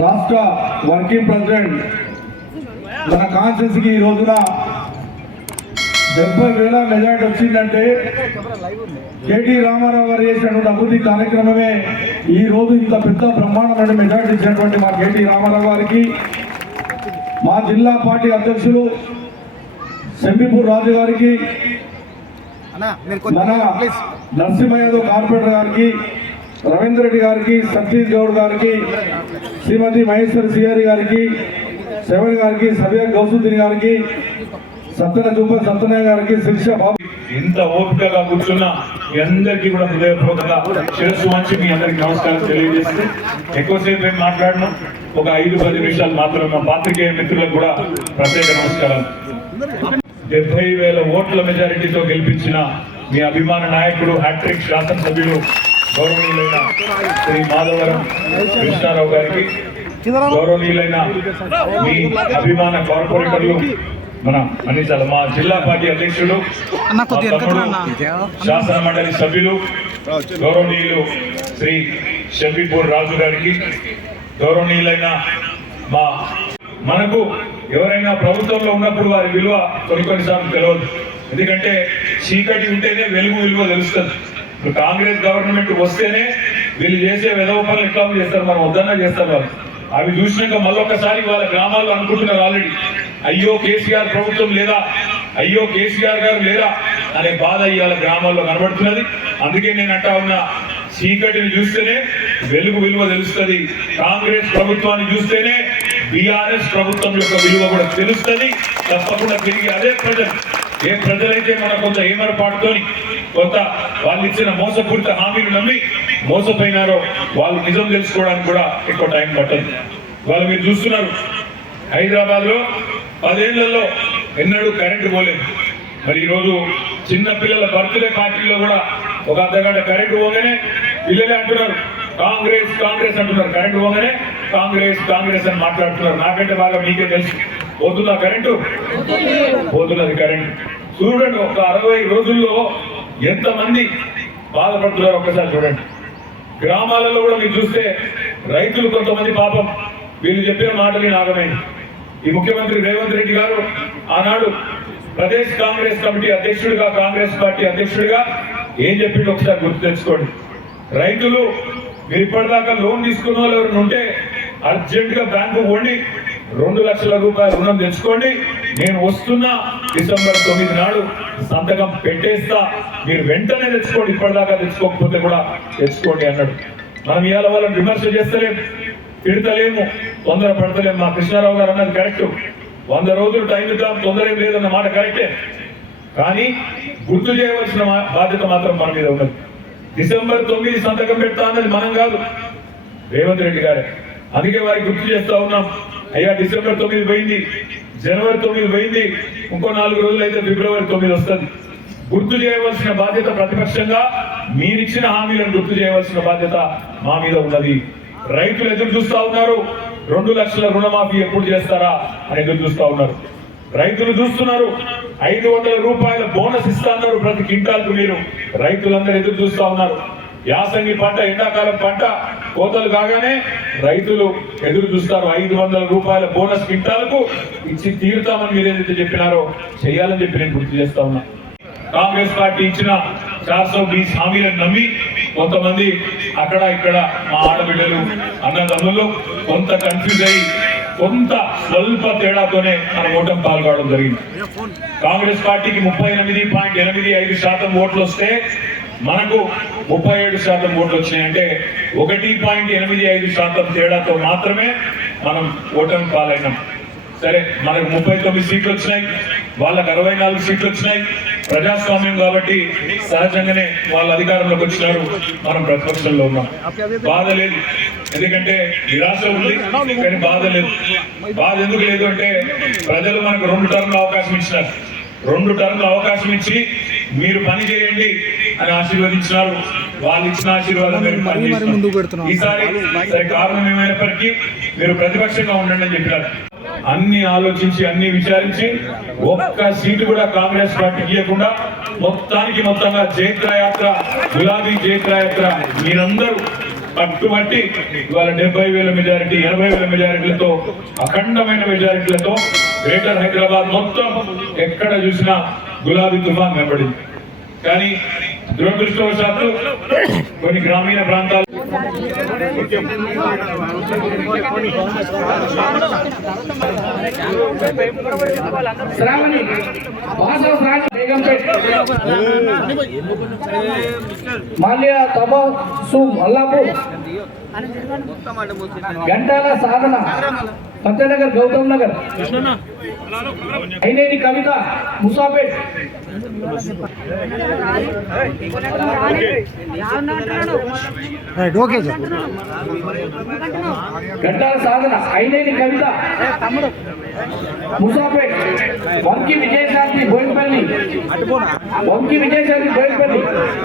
రాష్ట్ర working president మన కాన్స్టిట్యూన్సీకి ఈ రోజున 70,000 మెజార్టీ వచ్చిందంటే కేటీ రామారావు గారు చేసినటువంటి అభివృద్ధి కార్యక్రమమే ఈ రోజు ఇంత పెద్ద బ్రహ్మాండమైన మెజార్టీ ఇచ్చినటువంటి మా కేటీ రామారావు గారికి, మా జిల్లా పార్టీ అధ్యక్షులు సెంబిపూర్ రాజు గారికి, మన నరసింహ యాదవ్ కార్పొరేటర్ గారికి, రవీంద్ర రెడ్డి గారికి, సతీష్ గౌడ్ గారికి, శ్రీమతి మహేశ్వరి సిఆర్ గారికి, శవన్ గారికి, సబియా గౌసుద్దీన్ గారికి, సత్యన చూప సత్యనారాయణ గారికి, శిక్ష బాబు, ఇంత ఓపికగా కూర్చున్న మీ అందరికీ కూడా హృదయపూర్వకంగా శిరస్సు వంచి మీ అందరికి నమస్కారం తెలియజేస్తే ఎక్కువసేపు ఏం మాట్లాడను, ఒక 5-10 నిమిషాలు మాత్రం మా పాత్రికేయ మిత్రులకు కూడా ప్రత్యేక నమస్కారం. 70,000 ఓట్ల మెజారిటీతో గెలిపించిన మీ అభిమాన నాయకుడు, హ్యాట్రిక్ శాసనసభ్యులు గౌరవనీయులైన శ్రీ మాధవరం కృష్ణారావు గారికి, గౌరవనీయులైన మీ అభిమాన కార్పొరేటర్లు, మన అన్నిసార్లు మా జిల్లా పార్టీ అధ్యక్షుడు, శాసన మండలి సభ్యులు, గౌరవనీయులు శ్రీ షంబీపూర్ రాజు గారికి, గౌరవనీయులైన మనకు ఎవరైనా ప్రభుత్వంలో ఉన్నప్పుడు వారి విలువ కొన్నిసార్లు తెలియదు. ఎందుకంటే చీకటి ఉంటేనే వెలుగు విలువ తెలుస్తుంది. ఇప్పుడు కాంగ్రెస్ గవర్నమెంట్ వస్తేనే వీళ్ళు చేసే వెధవ పనులు ఎట్లా చేస్తారు, మనం వద్దన్నా చేస్తారు వాళ్ళు. అవి చూసినాక మళ్ళొక్కసారి వాళ్ళ గ్రామాల్లో అనుకుంటున్నారు ఆల్రెడీ, అయ్యో కేసీఆర్ ప్రభుత్వం లేదా, అయ్యో కేసీఆర్ గారు లేదా అనే బాధ ఇవాళ గ్రామాల్లో కనబడుతున్నది. అందుకే నేను అంటా ఉన్నా, చీకటిని చూస్తేనే వెలుగు విలువ తెలుస్తుంది. కాంగ్రెస్ ప్రభుత్వాన్ని చూస్తేనే బీఆర్ఎస్ ప్రభుత్వం యొక్క విలువ కూడా తెలుస్తుంది. తప్పకుండా తిరిగి అదే ప్రజలు, ఏ ప్రజలైతే మన కొంత ఏమరపాటుతోని కొంత వాళ్ళు ఇచ్చిన మోసపూరిత హామీలు నమ్మి మోసపోయినారో వాళ్ళు నిజం తెలుసుకోవడానికి కూడా ఎక్కువ టైం పట్టదు. వాళ్ళు మీరు చూస్తున్నారు, హైదరాబాద్ లో 10 ఏళ్లలో ఎన్నడూ కరెంటు పోలేదు. మరి ఈరోజు చిన్న పిల్లల బర్త్డే పార్టీలో కూడా ఒక అర్ధగంట కరెంటు పోగానే పిల్లలే అంటున్నారు కాంగ్రెస్ కాంగ్రెస్ అంటున్నారు. కరెంటు పోగానే కాంగ్రెస్ కాంగ్రెస్ అని మాట్లాడుతున్నారు. నాకంటే బాగా మీకే తెలుసు, పోతుందా కరెంటు? పోతున్నది కరెంటు. చూడండి, ఒక 60 రోజుల్లో ఎంతమంది బాధపడుతున్నారు ఒక్కసారి చూడండి. గ్రామాలలో కూడా మీరు చూస్తే రైతులు కొంతమంది పాపం వీళ్ళు చెప్పిన మాటలు నాగమైంది. ఈ ముఖ్యమంత్రి రేవంత్ రెడ్డి గారు ఆనాడు ప్రదేశ్ కాంగ్రెస్ కమిటీ అధ్యక్షుడిగా, కాంగ్రెస్ పార్టీ అధ్యక్షుడిగా ఏం చెప్పిండు ఒకసారి గుర్తు తెచ్చుకోండి. రైతులు మీరు ఇప్పటిదాకా లోన్ తీసుకున్న వాళ్ళు ఎవరైనా ఉంటే అర్జెంట్ గా బ్యాంకు పోండి, 2 లక్షల రూపాయలు రుణం తెచ్చుకోండి, నేను వస్తున్నా డిసెంబర్ 9 నాడు సంతకం పెట్టేస్తా, మీరు వెంటనే తెచ్చుకోండి, ఇప్పటిదాకా తెచ్చుకోకపోతే కూడా తెచ్చుకోండి అన్నాడు. మనం ఇవాళ వాళ్ళని విమర్శ చేస్తలేము, తిడతలేము, తొందర పడతలేము. మా కృష్ణారావు గారు అన్నది కరెక్ట్, 100 రోజులు టైం ఇద్దాం, తొందర ఏం లేదన్న మాట కరెక్టే. కానీ గుర్తు చేయవలసిన బాధ్యత మాత్రం మన మీద ఉన్నది. డిసెంబర్ 9 సంతకం పెడతా అన్నది మనం కాదు, రేవంత్ రెడ్డి గారే. అందుకే వారికి గుర్తు చేస్తా ఉన్నాం, అయ్యా డిసెంబర్ 9 పోయింది, జనవరి 9 పోయింది, ఇంకో 4 రోజులు అయితే ఫిబ్రవరి 9 వస్తుంది. గుర్తు చేయవలసిన బాధ్యత ప్రతిపక్షంగా మీరిచ్చిన హామీలను గుర్తు చేయవలసిన బాధ్యత మా మీద ఉన్నది. రైతులు ఎదురు చూస్తా ఉన్నారు, 2 లక్షల రుణమాఫీ ఎప్పుడు చేస్తారా అని ఎదురు చూస్తా ఉన్నారు. రైతులు చూస్తున్నారు, 500 రూపాయల బోనస్ ఇస్తా ఉన్నారు ప్రతి క్వింటాల్కు. మీరు రైతులందరూ ఎదురు చూస్తా ఉన్నారు. యాసంగి పంట, ఎండాకాలం పంట కోతలు కాగానే రైతులు ఎదురు చూస్తారు. 500 రూపాయల బోనస్ క్వింటాలకు ఇచ్చి తీరుతామని మీరు ఏదైతే చెప్పినారో చేయాలని చెప్పి నేను గుర్తు చేస్తా ఉన్నా. కాంగ్రెస్ పార్టీ ఇచ్చిన 420 హామీలను నమ్మి కొంతమంది అక్కడ ఇక్కడ మా ఆడబిడ్డలు, అన్నదమ్ములు కొంత కన్ఫ్యూజ్ అయ్యి కొంత స్వల్ప తేడాతోనే మన ఓటమి పాల్గొనడం జరిగింది. కాంగ్రెస్ పార్టీకి 38.85% ఓట్లు వస్తే మనకు 37% ఓట్లు వచ్చినాయంటే 1.85% తేడాతో మాత్రమే మనం ఓటమి పాలైనాం. సరే, మనకు 39 సీట్లు వచ్చినాయి, వాళ్ళకు 64 సీట్లు వచ్చినాయి. ప్రజాస్వామ్యం కాబట్టి సహజంగానే వాళ్ళ అధికారంలోకి వచ్చినారు, మనం ప్రతిపక్షంలో ఉన్నాం. బాధ లేదు, ఎందుకంటే నిరాశ ఉంది కానీ బాధ లేదు. బాధ ఎందుకు లేదు అంటే ప్రజలు మనకు 2 టర్మ్ల అవకాశం ఇచ్చినారు. 2 టర్మ్ల అవకాశం ఇచ్చి మీరు పని చేయండి అని ఆశీర్వదించినారు. వాళ్ళు ఇచ్చిన ఆశీర్వాదం ఈసారి సరే కారణం ఏమైనప్పటికీ మీరు ప్రతిపక్షంగా ఉండండి అని చెప్పారు. అన్ని ఆలోచించి అన్ని విచారించి ఒక్క సీటు కూడా కాంగ్రెస్ పార్టీకి ఇవ్వకుండా మొత్తంగా జైత్ర యాత్ర, గులాబీ జైత్ర యాత్ర మీరందరూ పట్టుబట్టి ఇవాళ 70,000 మెజారిటీ 80,000 మెజారిటీలతో అఖండమైన మెజారిటీలతో గ్రేటర్ హైదరాబాద్ మొత్తం ఎక్కడ చూసినా గులాబీ తుఫాన్ కనబడింది. కానీ దురదృష్టవశాత్తు కొన్ని గ్రామీణ ప్రాంతాలు శ్రావణి వాసవ శ్రావణి బేగంపేట్ మాల్యా తబాసు అల్లాపూర్ గంటాల సాధన సత్యనగర్ గౌతమ్ నగర్ అయినేని కవిత ముసాపేట్ గంటాల సాధన అయినేని కవిత ముసాపేట్ వంకి విజయశాంతి బోయినపల్లి